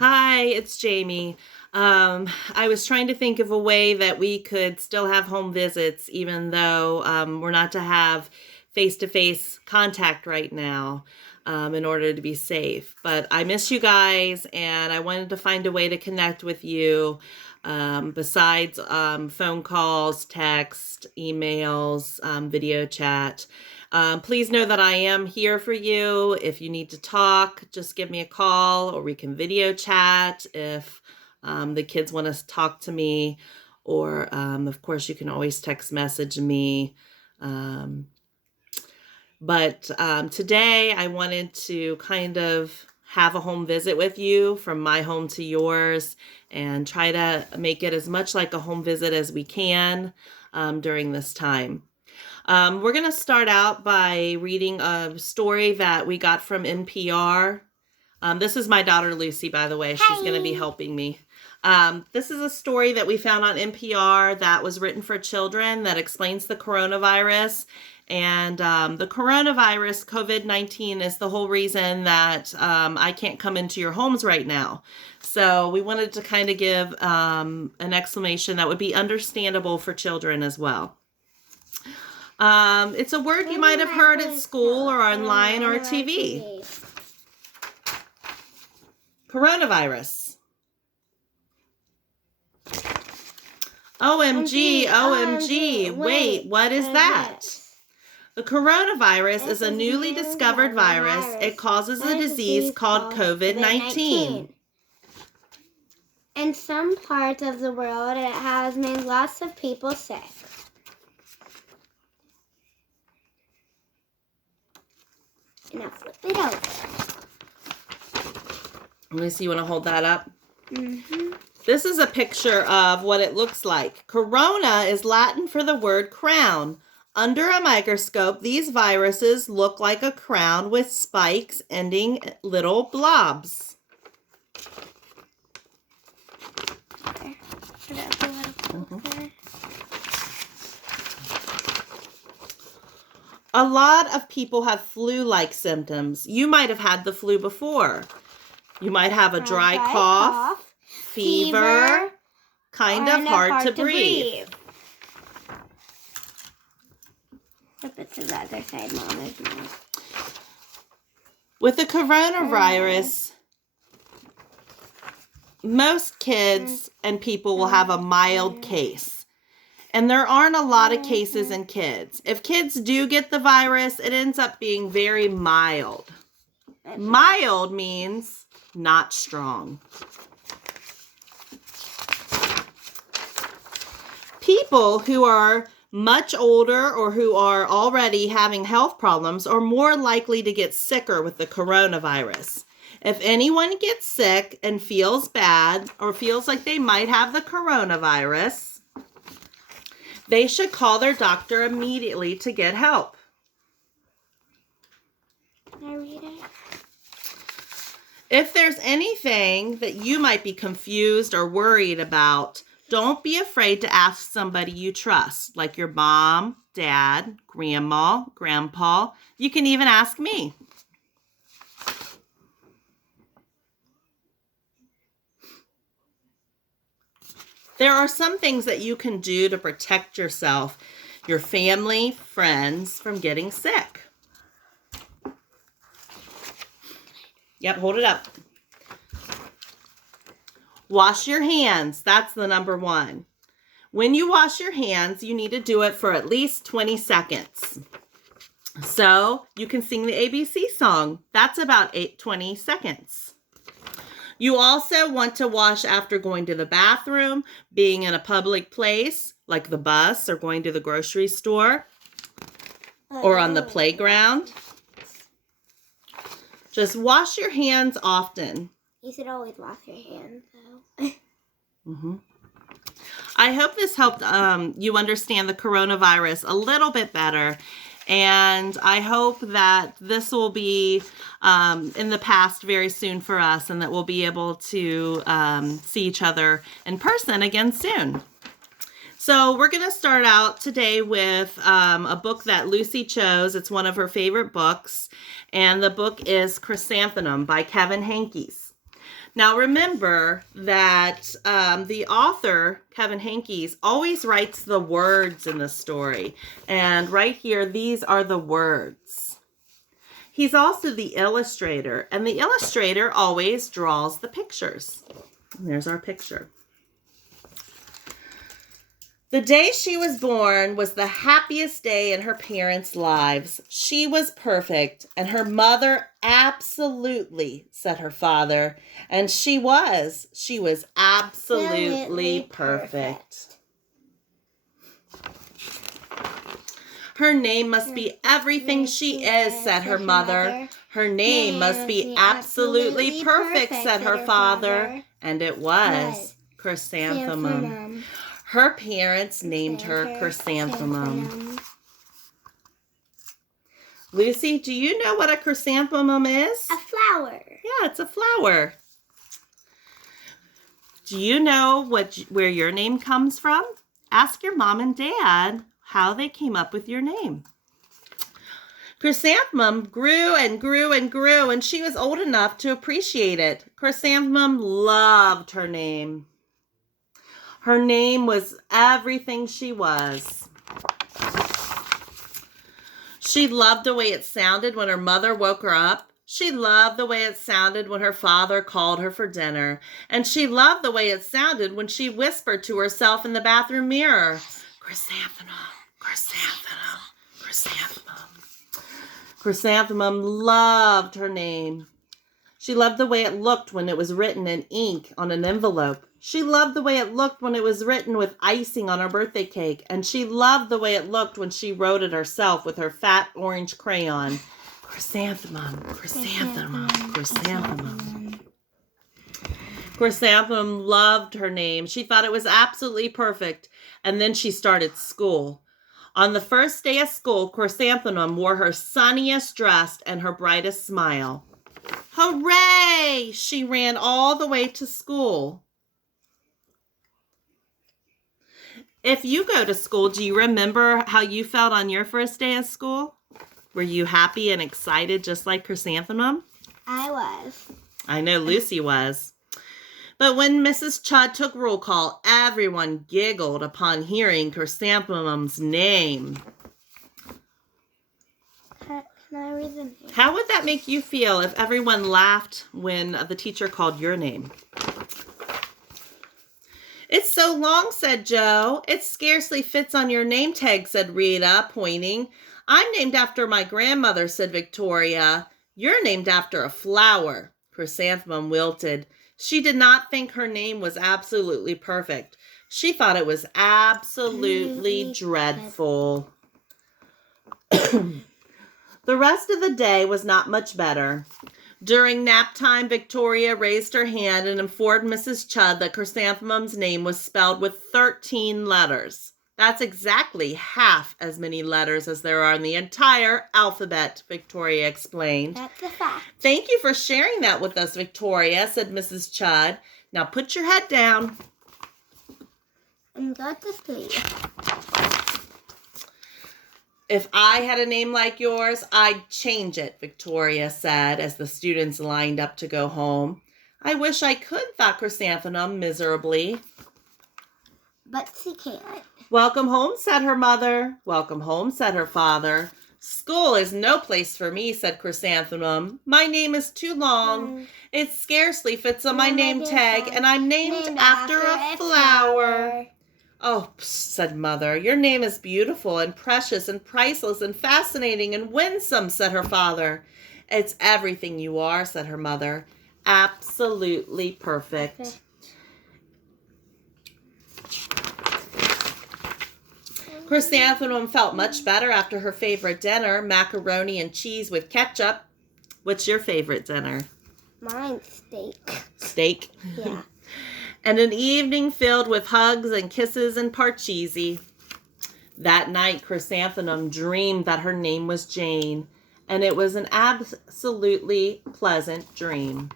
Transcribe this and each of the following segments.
Hi, it's Jamie. I was trying to think of a way that we could still have home visits, even though we're not to have face to face contact right now in order to be safe. But I miss you guys, and I wanted to find a way to connect with you besides phone calls, text, emails, video chat. Please know that I am here for you. If you need to talk, just give me a call or we can video chat if the kids want to talk to me. Or, of course, you can always text message me. Um, but today I wanted to kind of have a home visit with you from my home to yours and try to make it as much like a home visit as we can during this time. We're going to start out by reading a story that we got from NPR. This is my daughter, Lucy, by the way. She's going to be helping me. This is a story that we found on NPR that was written for children that explains the coronavirus. And the coronavirus, COVID-19, is the whole reason that I can't come into your homes right now. So we wanted to kind of give an explanation that would be understandable for children as well. It's a word you might have heard at school or online or TV. Coronavirus. OMG, OMG. Wait, what is that? The coronavirus is a newly discovered virus. It causes a disease called COVID-19. In some parts of the world, it has made lots of people sick. Now flip it over. Lucy, you want to hold that up? Mm-hmm. This is a picture of what it looks like. Corona is Latin for the word crown. Under a microscope, these viruses look like a crown with spikes ending little blobs. There. Put it up a little closer. A lot of people have flu-like symptoms. You might have had the flu before. You might have a dry cough, fever, kind of hard to breathe. Flip it to the other side, Mom. With the coronavirus, most kids and people will have a mild case. And there aren't a lot of cases in kids. If kids do get the virus, it ends up being very mild. Mild means not strong. People who are much older or who are already having health problems are more likely to get sicker with the coronavirus. If anyone gets sick and feels bad or feels like they might have the coronavirus, they should call their doctor immediately to get help. Can I read it? If there's anything that you might be confused or worried about, don't be afraid to ask somebody you trust, like your mom, dad, grandma, grandpa. You can even ask me. There are some things that you can do to protect yourself, your family, friends from getting sick. Yep, hold it up. Wash your hands. That's the number one. When you wash your hands, you need to do it for at least 20 seconds. So you can sing the ABC song. That's about 20 seconds. You also want to wash after going to the bathroom, being in a public place like the bus or going to the grocery store or on the playground. Just wash your hands often. You should always wash your hands, though. Mm-hmm. I hope this helped you understand the coronavirus a little bit better. And I hope that this will be in the past very soon for us and that we'll be able to see each other in person again soon. So we're going to start out today with a book that Lucy chose. It's one of her favorite books. And the book is Chrysanthemum by Kevin Henkes. Now remember that the author, Kevin Hankes, always writes the words in the story. And right here, these are the words. He's also the illustrator, and the illustrator always draws the pictures. And there's our picture. The day she was born was the happiest day in her parents' lives. She was perfect, and her mother absolutely, said her father. And she was absolutely perfect. Her name must be everything she is, said her mother. Her name must be absolutely perfect, said her father. And it was chrysanthemum. Her parents named her chrysanthemum. Lucy, do you know what a chrysanthemum is? A flower. Yeah, it's a flower. Do you know where your name comes from? Ask your mom and dad how they came up with your name. Chrysanthemum grew and grew and grew, and she was old enough to appreciate it. Chrysanthemum loved her name. Her name was everything she was. She loved the way it sounded when her mother woke her up. She loved the way it sounded when her father called her for dinner. And she loved the way it sounded when she whispered to herself in the bathroom mirror, chrysanthemum, chrysanthemum, chrysanthemum. Chrysanthemum loved her name. She loved the way it looked when it was written in ink on an envelope. She loved the way it looked when it was written with icing on her birthday cake. And she loved the way it looked when she wrote it herself with her fat orange crayon. Chrysanthemum, chrysanthemum, chrysanthemum. Chrysanthemum loved her name. She thought it was absolutely perfect. And then she started school. On the first day of school, Chrysanthemum wore her sunniest dress and her brightest smile. Hooray! She ran all the way to school. If you go to school, do you remember how you felt on your first day of school? Were you happy and excited just like Chrysanthemum? I was. I know Lucy was. But when Mrs. Chudd took roll call, everyone giggled upon hearing Chrysanthemum's name. Can I read the name? How would that make you feel if everyone laughed when the teacher called your name? It's so long, said Joe. It scarcely fits on your name tag, said Rita, pointing. I'm named after my grandmother, said Victoria. You're named after a flower. Chrysanthemum wilted. She did not think her name was absolutely perfect. She thought it was absolutely dreadful. The rest of the day was not much better. During nap time, Victoria raised her hand and informed Mrs. Chudd that Chrysanthemum's name was spelled with 13 letters. That's exactly half as many letters as there are in the entire alphabet, Victoria explained. That's a fact. Thank you for sharing that with us, Victoria, said Mrs. Chudd. Now put your head down. And go to sleep. If I had a name like yours, I'd change it, Victoria said as the students lined up to go home. I wish I could, thought Chrysanthemum miserably. But she can't. Welcome home, said her mother. Welcome home, said her father. School is no place for me, said Chrysanthemum. My name is too long. It scarcely fits on my name tag, and I'm named after a flower. Oh, said Mother, your name is beautiful and precious and priceless and fascinating and winsome, said her father. It's everything you are, said her mother. Absolutely perfect. Chrysanthemum felt much better after her favorite dinner, macaroni and cheese with ketchup. What's your favorite dinner? Mine's steak. Steak? Yeah. And an evening filled with hugs and kisses and parcheesi. That night, Chrysanthemum dreamed that her name was Jane, and it was an absolutely pleasant dream.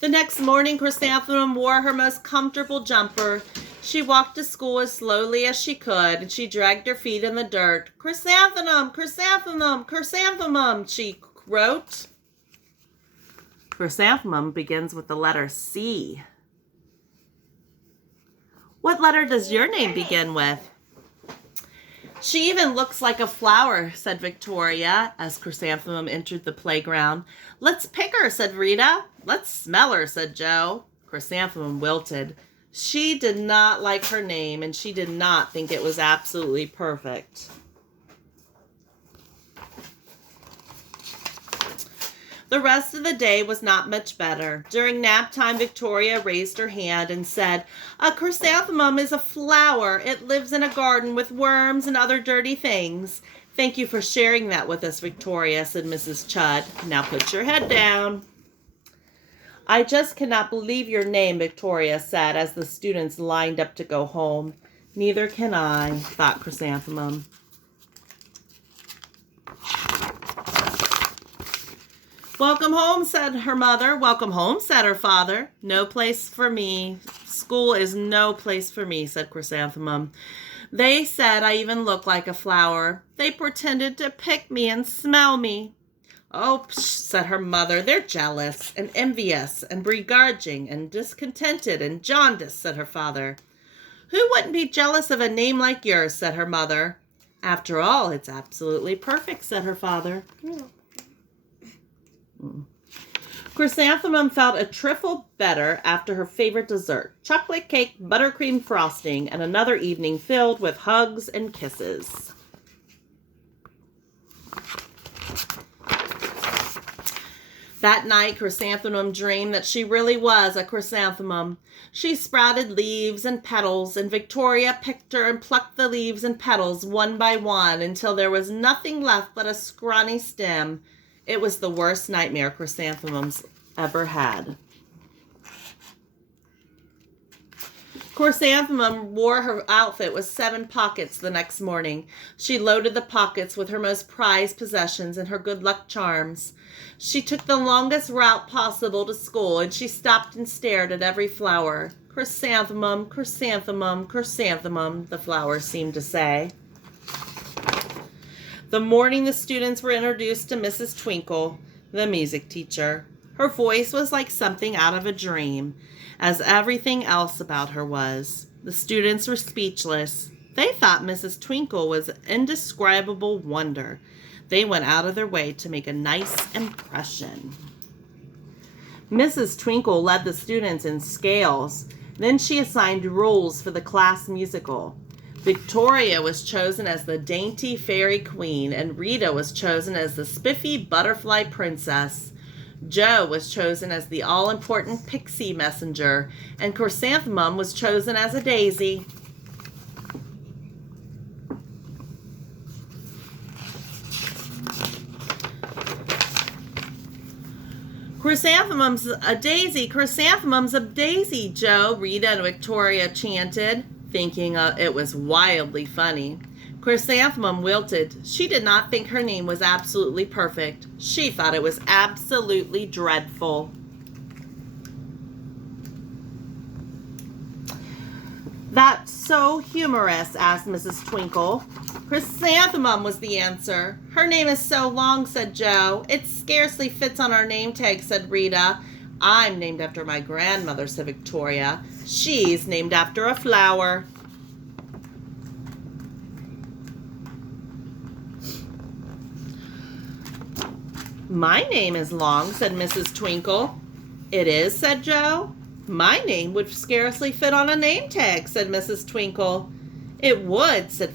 The next morning, Chrysanthemum wore her most comfortable jumper. She walked to school as slowly as she could, and she dragged her feet in the dirt. Chrysanthemum, chrysanthemum, chrysanthemum, she wrote. Chrysanthemum begins with the letter C. What letter does your name begin with? She even looks like a flower, said Victoria, as Chrysanthemum entered the playground. Let's pick her, said Rita. Let's smell her, said Joe. Chrysanthemum wilted. She did not like her name, and she did not think it was absolutely perfect. The rest of the day was not much better. During nap time, Victoria raised her hand and said, "A chrysanthemum is a flower. It lives in a garden with worms and other dirty things." "Thank you for sharing that with us, Victoria," said Mrs. Chudd. "Now put your head down." "I just cannot believe your name," Victoria said as the students lined up to go home. "Neither can I," thought Chrysanthemum. "Welcome home," said her mother. "Welcome home," said her father. "No place for me. School is no place for me," said Chrysanthemum. "They said I even look like a flower. They pretended to pick me and smell me." "Oh, psh," said her mother. "They're jealous and envious and begrudging and discontented and jaundiced," said her father. "Who wouldn't be jealous of a name like yours?" said her mother. "After all, it's absolutely perfect," said her father. Chrysanthemum felt a trifle better after her favorite dessert, chocolate cake, buttercream frosting, and another evening filled with hugs and kisses. That night, Chrysanthemum dreamed that she really was a chrysanthemum. She sprouted leaves and petals, and Victoria picked her and plucked the leaves and petals one by one until there was nothing left but a scrawny stem. It was the worst nightmare Chrysanthemums ever had. Chrysanthemum wore her outfit with 7 pockets the next morning. She loaded the pockets with her most prized possessions and her good luck charms. She took the longest route possible to school, and she stopped and stared at every flower. "Chrysanthemum, chrysanthemum, chrysanthemum," the flowers seemed to say. The morning the students were introduced to Mrs. Twinkle, the music teacher. Her voice was like something out of a dream, as everything else about her was. The students were speechless. They thought Mrs. Twinkle was an indescribable wonder. They went out of their way to make a nice impression. Mrs. Twinkle led the students in scales. Then she assigned rules for the class musical. Victoria was chosen as the dainty fairy queen, and Rita was chosen as the spiffy butterfly princess. Joe was chosen as the all-important pixie messenger, and Chrysanthemum was chosen as a daisy. "Chrysanthemum's a daisy, chrysanthemum's a daisy," Joe, Rita, and Victoria chanted, thinking it was wildly funny. Chrysanthemum wilted. She did not think her name was absolutely perfect. She thought it was absolutely dreadful. "That's so humorous," asked Mrs. Twinkle. "Chrysanthemum," was the answer. "Her name is so long," said Joe. "It scarcely fits on our name tag," said Rita. "I'm named after my grandmother," said Victoria. "She's named after a flower." "My name is long," said Mrs. Twinkle. "It is," said Joe. "My name would scarcely fit on a name tag," said Mrs. Twinkle. "It would," said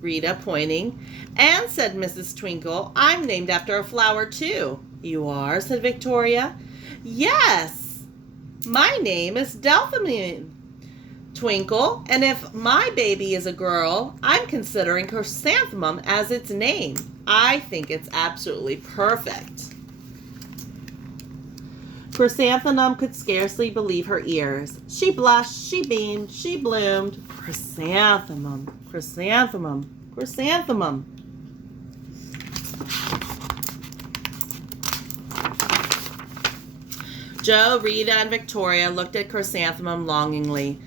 Rita, pointing. "And," said Mrs. Twinkle, "I'm named after a flower, too." "You are?" said Victoria. "Yes. My name is Delphine Twinkle, and if my baby is a girl, I'm considering Chrysanthemum as its name. I think it's absolutely perfect." Chrysanthemum could scarcely believe her ears. She blushed, she beamed, she bloomed. Chrysanthemum, chrysanthemum, chrysanthemum. Joe, Rita, and Victoria looked at Chrysanthemum longingly.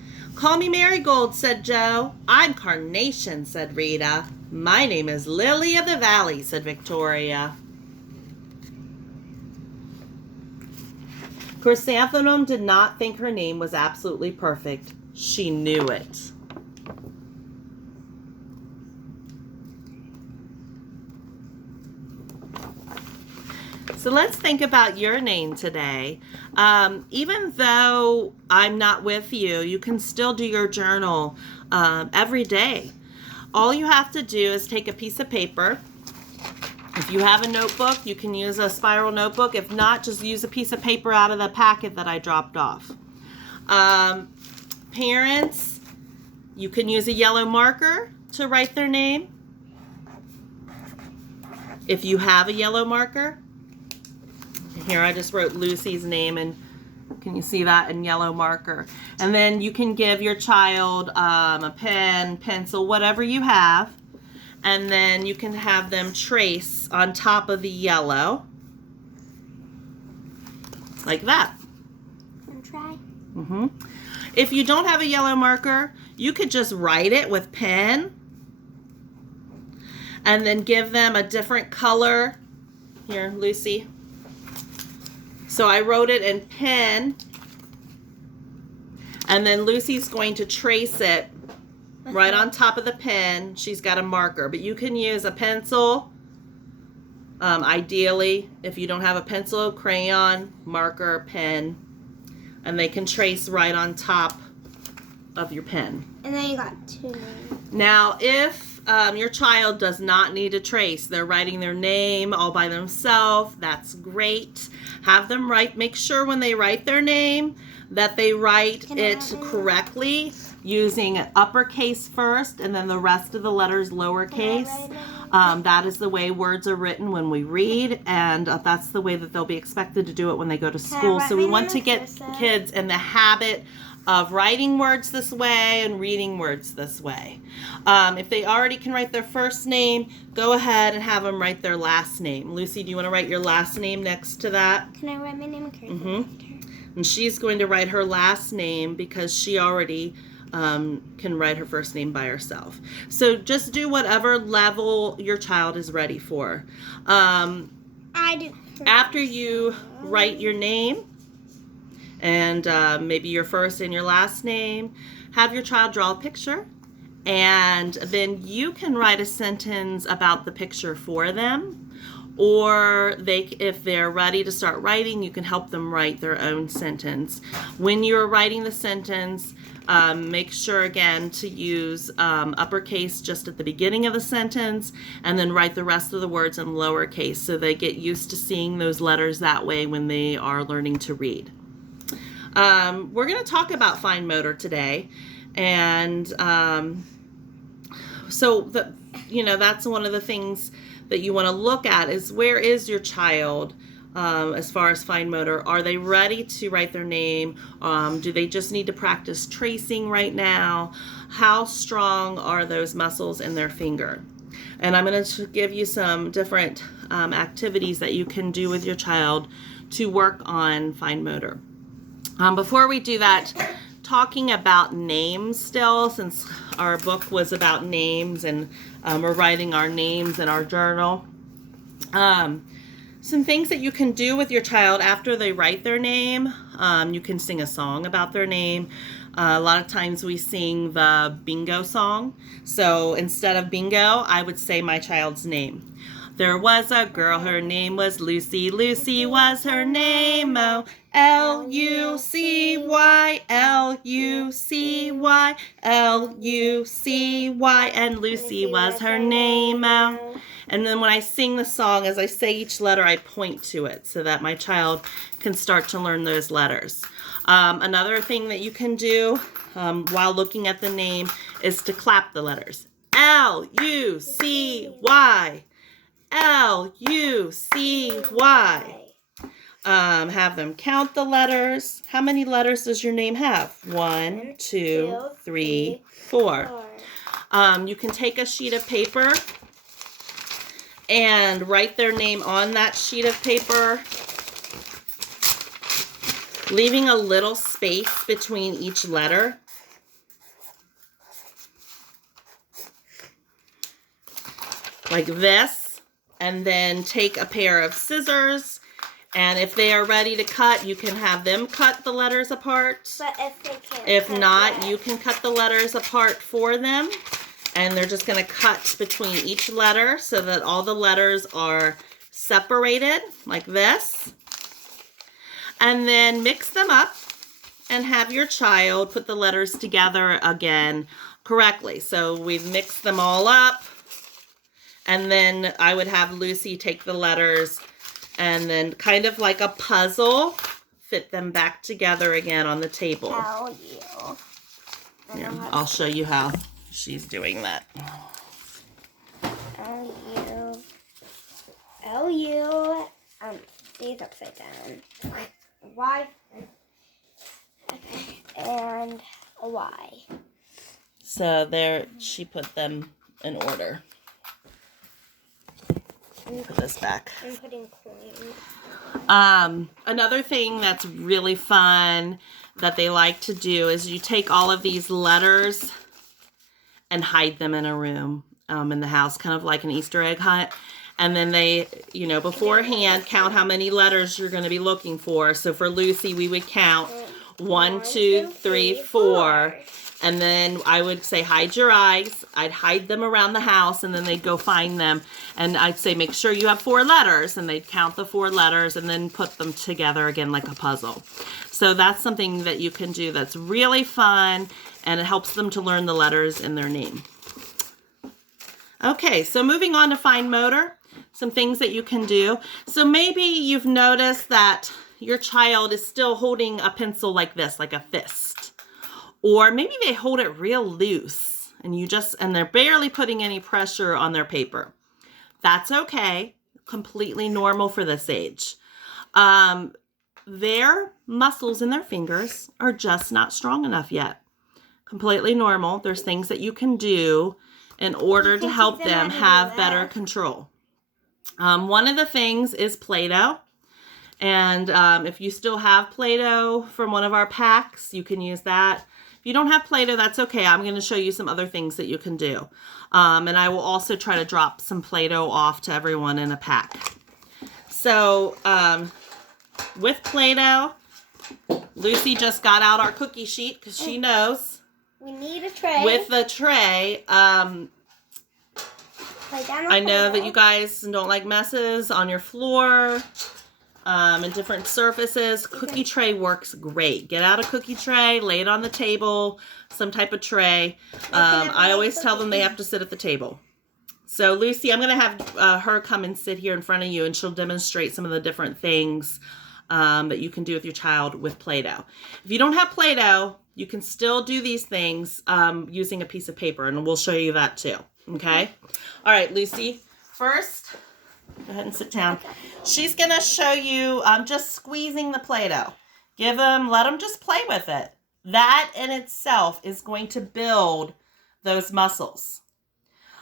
Call me Marigold, said Joe. I'm Carnation, said Rita. My name is Lily of the Valley, said Victoria. Chrysanthemum did not think her name was absolutely perfect. She knew it. So let's think about your name today. Even though I'm not with you, you can still do your journal every day. All you have to do is take a piece of paper. If you have a notebook, you can use a spiral notebook. If not, just use a piece of paper out of the packet that I dropped off. Parents, you can use a yellow marker to write their name. If you have a yellow marker. Here I just wrote Lucy's name, and can you see that in yellow marker? And then you can give your child a pen, pencil, whatever you have. And then you can have them trace on top of the yellow. Like that. And try. If you don't have a yellow marker, you could just write it with pen. And then give them a different color. Here, Lucy. So I wrote it in pen, and then Lucy's going to trace it right on top of the pen. She's got a marker, but you can use a pencil, ideally. If you don't have a pencil, crayon, marker, pen, and they can trace right on top of your pen. And then you got 2 names. Now, if your child does not need to trace, they're writing their name all by themselves, that's great. Have them make sure when they write their name that they write it correctly, using uppercase first and then the rest of the letters lowercase. That is the way words are written when we read, and that's the way that they'll be expected to do it when they go to school. So we want to get kids in the habit of writing words this way and reading words this way. If they already can write their first name, go ahead and have them write their last name. Lucy, do you want to write your last name next to that? Can I write my name? And she's going to write her last name because she already can write her first name by herself. So just do whatever level your child is ready for. I do. After you write your name, and maybe your first and your last name, have your child draw a picture, and then you can write a sentence about the picture for them, or if they're ready to start writing, you can help them write their own sentence. When you're writing the sentence, make sure again to use uppercase just at the beginning of the sentence, and then write the rest of the words in lowercase so they get used to seeing those letters that way when they are learning to read. We're going to talk about fine motor today, and so that's one of the things that you want to look at is where is your child as far as fine motor. Are they ready to write their name? Do they just need to practice tracing right now? How strong are those muscles in their finger? And I'm going to give you some different activities that you can do with your child to work on fine motor. Before we do that, talking about names still, since our book was about names and we're writing our names in our journal. Some things that you can do with your child after they write their name. You can sing a song about their name. A lot of times we sing the bingo song. So instead of bingo, I would say my child's name. There was a girl, her name was Lucy. Lucy was her name, oh, L-U-C-Y, L-U-C-Y, L-U-C-Y, and Lucy was her name, oh. And then when I sing the song, as I say each letter, I point to it so that my child can start to learn those letters. Another thing that you can do while looking at the name is to clap the letters. L-U-C-Y. L-U-C-Y. Have them count the letters. How many letters does your name have? 1, 2, 3, 4. You can take a sheet of paper and write their name on that sheet of paper, leaving a little space between each letter. like this, and then take a pair of scissors, and if they are ready to cut, you can have them cut the letters apart. But if they can't, if not, you can cut the letters apart for them, and they're just going to cut between each letter so that all the letters are separated like this, and then mix them up and have your child put the letters together again correctly. So we've mixed them all up, and then I would have Lucy take the letters and then kind of like a puzzle, fit them back together again on the table. L-U. Here, I'll show you how she's doing that. L-U. L-U. These upside down. Y. Okay. And a Y. So there, she put them in order. Put this back. I'm putting coins. Another thing that's really fun that they like to do is you take all of these letters and hide them in a room in the house, kind of like an Easter egg hunt. And then they, you know, beforehand count how many letters you're going to be looking for. So for Lucy, we would count 1, 2, 3, 4. And then I would say, hide your eyes. I'd hide them around the house, and then they'd go find them. And I'd say, make sure you have 4 letters. And they'd count the 4 letters and then put them together again like a puzzle. So that's something that you can do that's really fun, and it helps them to learn the letters in their name. Okay, so moving on to fine motor, some things that you can do. So maybe you've noticed that your child is still holding a pencil like this, like a fist. Or maybe they hold it real loose and they're barely putting any pressure on their paper. That's okay. Completely normal for this age. Their muscles in their fingers are just not strong enough yet. Completely normal. There's things that you can do in order to help them have better control. One of the things is Play-Doh. And if you still have Play-Doh from one of our packs, you can use that. If you don't have Play-Doh, that's okay. I'm going to show you some other things that you can do. And I will also try to drop some Play-Doh off to everyone in a pack. So with Play-Doh, Lucy just got out our cookie sheet because she knows. We need a tray. With the tray, I know that you guys don't like messes on your floor. And different surfaces. Cookie tray works great. Get out a cookie tray, lay it on the table, some type of tray. I always tell them they have to sit at the table. So Lucy, I'm going to have her come and sit here in front of you, and she'll demonstrate some of the different things that you can do with your child with Play-Doh. If you don't have Play-Doh, you can still do these things using a piece of paper, and we'll show you that too. Okay? All right, Lucy. First, go ahead and sit down. She's going to show you just squeezing the Play-Doh. Let them just play with it. That in itself is going to build those muscles.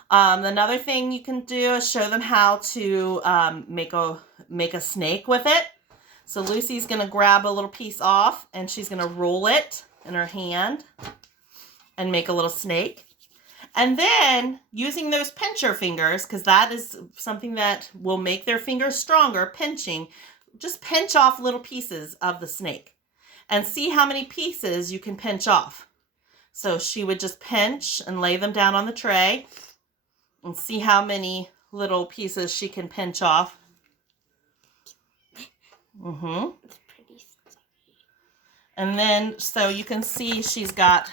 Another thing you can do is show them how to make a snake with it. So Lucy's going to grab a little piece off, and she's going to roll it in her hand and make a little snake. And then, using those pincher fingers, because that is something that will make their fingers stronger, pinching, just pinch off little pieces of the snake. And see how many pieces you can pinch off. So she would just pinch and lay them down on the tray. And see how many little pieces she can pinch off. It's pretty sticky. And then, so you can see she's got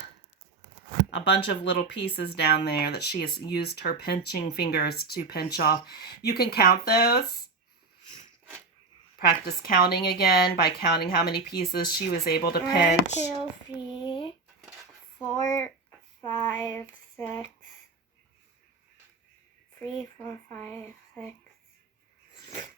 a bunch of little pieces down there that she has used her pinching fingers to pinch off. You can count those. Practice counting again by counting how many pieces she was able to pinch. 1, 2, 3, 4, 5, 6. 3, 4, 5, 6.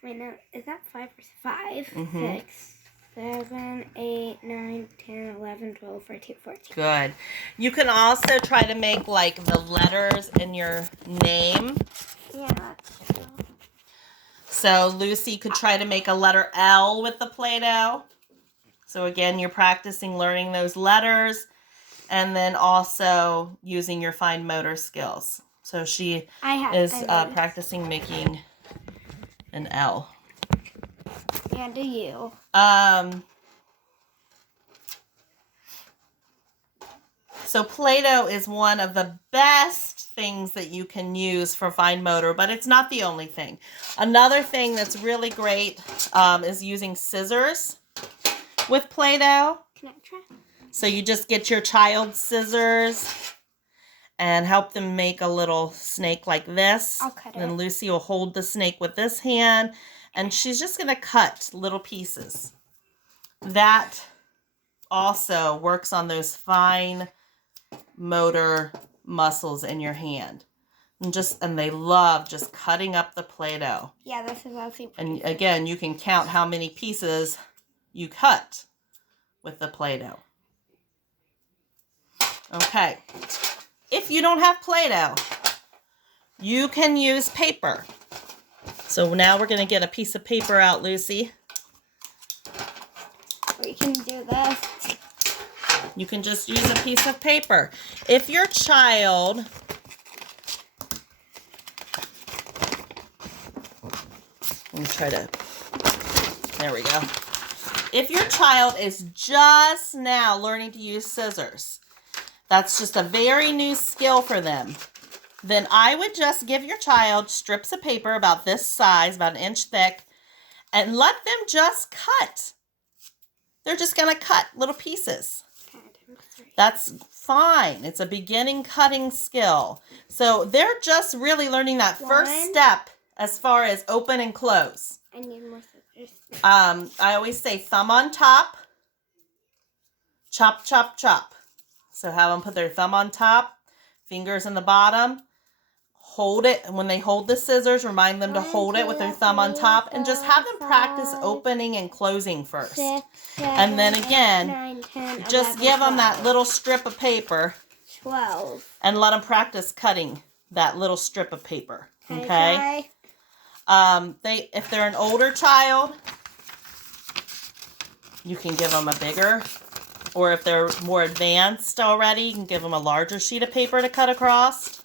Wait, no, is that 5 or 5? 6, 7, 8, 9, 10, 11, 12, 13, 14. Good. You can also try to make like the letters in your name. Yeah, that's true. So Lucy could try to make a letter L with the Play-Doh. So again, you're practicing learning those letters and then also using your fine motor skills. So she I is noticed. practicing making an L. And a U. So Play-Doh is one of the best things that you can use for fine motor, but it's not the only thing. Another thing that's really great is using scissors with Play-Doh. Can I try? So you just get your child's scissors and help them make a little snake like this. I'll cut And then it. Lucy will hold the snake with this hand, and she's just going to cut little pieces. That also works on those fine motor muscles in your hand. And they love just cutting up the Play-Doh. Yeah, this is actually pretty. And again, you can count how many pieces you cut with the Play-Doh. Okay. If you don't have Play-Doh, you can use paper. So now we're going to get a piece of paper out, Lucy. We can do this. You can just use a piece of paper. If your child... Let me try to... There we go. If your child is just now learning to use scissors, that's just a very new skill for them, then I would just give your child strips of paper about this size, about 1 inch thick, and let them just cut. They're just going to cut little pieces. That's fine. It's a beginning cutting skill. So they're just really learning that first step as far as open and close. I need more scissors. I always say thumb on top, chop, chop, chop. So have them put their thumb on top, fingers in the bottom. Hold it, and when they hold the scissors, remind them to hold it with their thumb on top, and just have them practice opening and closing first. 6, 7, And then 8, again, 9, 10, just 11, give them 12. that little strip of paper 12. and let them practice cutting that little strip of paper. Can Okay? I If they're an older child, you can give them a bigger, or if they're more advanced already, you can give them a larger sheet of paper to cut across.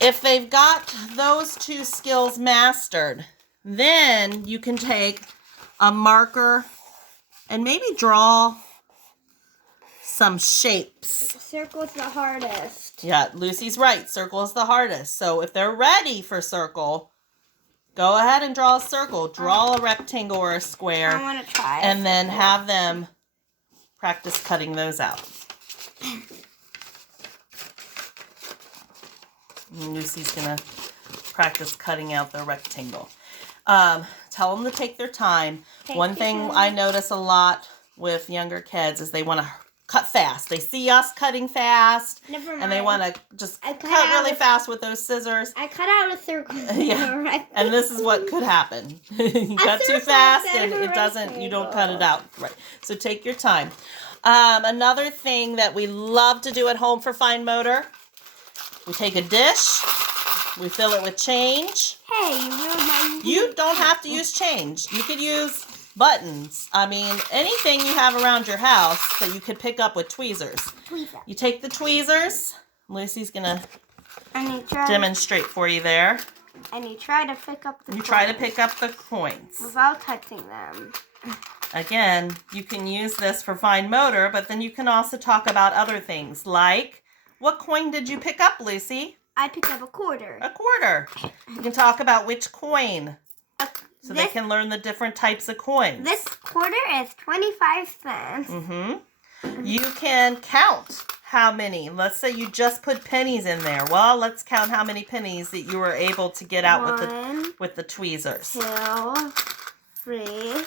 If they've got those two skills mastered, then you can take a marker and maybe draw some shapes. Circle's the hardest. Yeah, Lucy's right. Circle is the hardest. So if they're ready for circle, go ahead and draw a circle. Draw a rectangle or a square. I want to try. And then have them practice cutting those out. And Lucy's going to practice cutting out the rectangle. Tell them to take their time. One thing I notice a lot with younger kids is they want to cut fast. They see us cutting fast, Never mind. and they want to just I cut cut out really a- fast with those scissors. I cut out a circle. Yeah. And this is what could happen. You cut too circle fast instead and of a it doesn't, you don't cut it rectangle. out. Right. So take your time. Another thing that we love to do at home for fine motor, we take a dish, we fill it with change. Hey, you ruined my... You don't have to use change. You could use buttons. I mean, anything you have around your house that you could pick up with tweezers. Tweezer. You take the tweezers. Lucy's going to And you try... demonstrate for you there. And you try to pick up the You try to coins pick up the coins. without touching them. Again, you can use this for fine motor, but then you can also talk about other things like, what coin did you pick up, Lucy? I picked up a quarter. A quarter. You can talk about which coin, so they This- can learn the different types of coins. This quarter is 25 cents. Mm-hmm. You can count how many. Let's say you just put pennies in there. Well, let's count how many pennies that you were able to get out with the tweezers. 2, 3,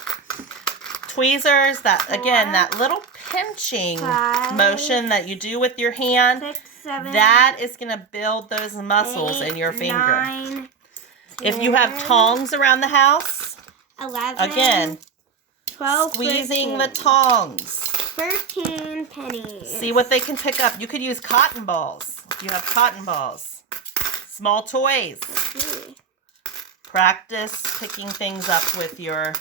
Tweezers, that little pinching 5, motion that you do with your hand, 6, 7, that is going to build those muscles 8, in your finger. 9, If you have 10, tongs around the house, 11, again, 12, squeezing 13, the tongs. 13 pennies. See what they can pick up. You could use cotton balls. You have cotton balls. Small toys. Okay. Practice picking things up with your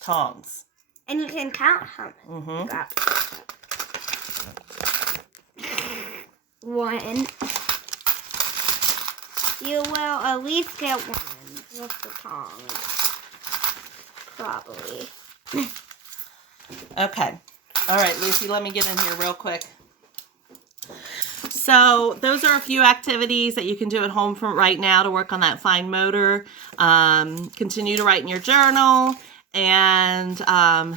tongs. And you can count how many Mm-hmm. you got. one. You will at least get one with the tongs. Probably. Okay. All right, Lucy, let me get in here real quick. So those are a few activities that you can do at home from right now to work on that fine motor. Continue to write in your journal. And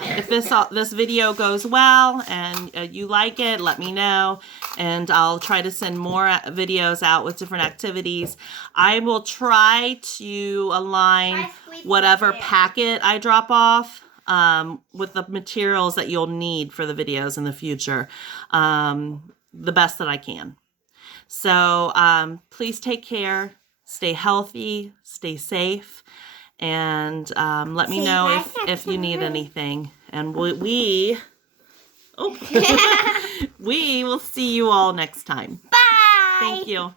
if this video goes well and you like it, let me know. And I'll try to send more videos out with different activities. I will try to align whatever packet I drop off with the materials that you'll need for the videos in the future, the best that I can. So please take care, stay healthy, stay safe, and let me know if you need anything. And we will see you all next time. Bye! Thank you.